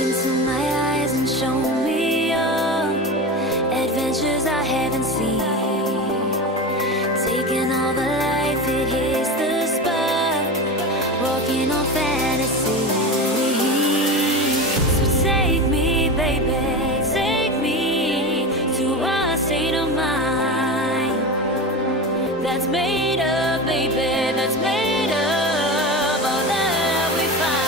into my eyes and show me your adventures I haven't seen. Taking all the life, it hits the spot. Walking on fantasy. So take me, baby, take me to a state of mind that's made up, baby, that's made up all that we find.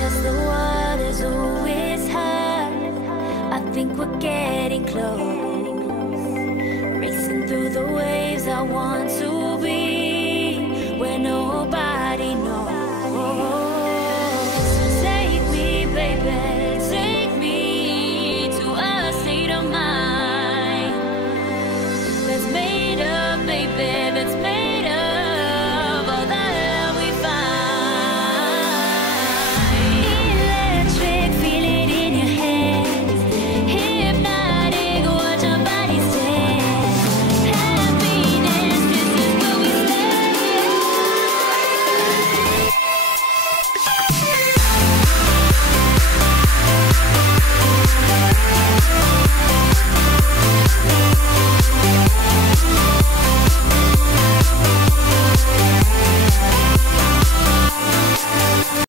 Test the waters, oh, it's hard. I think we're getting close. Racing through the waves, I want to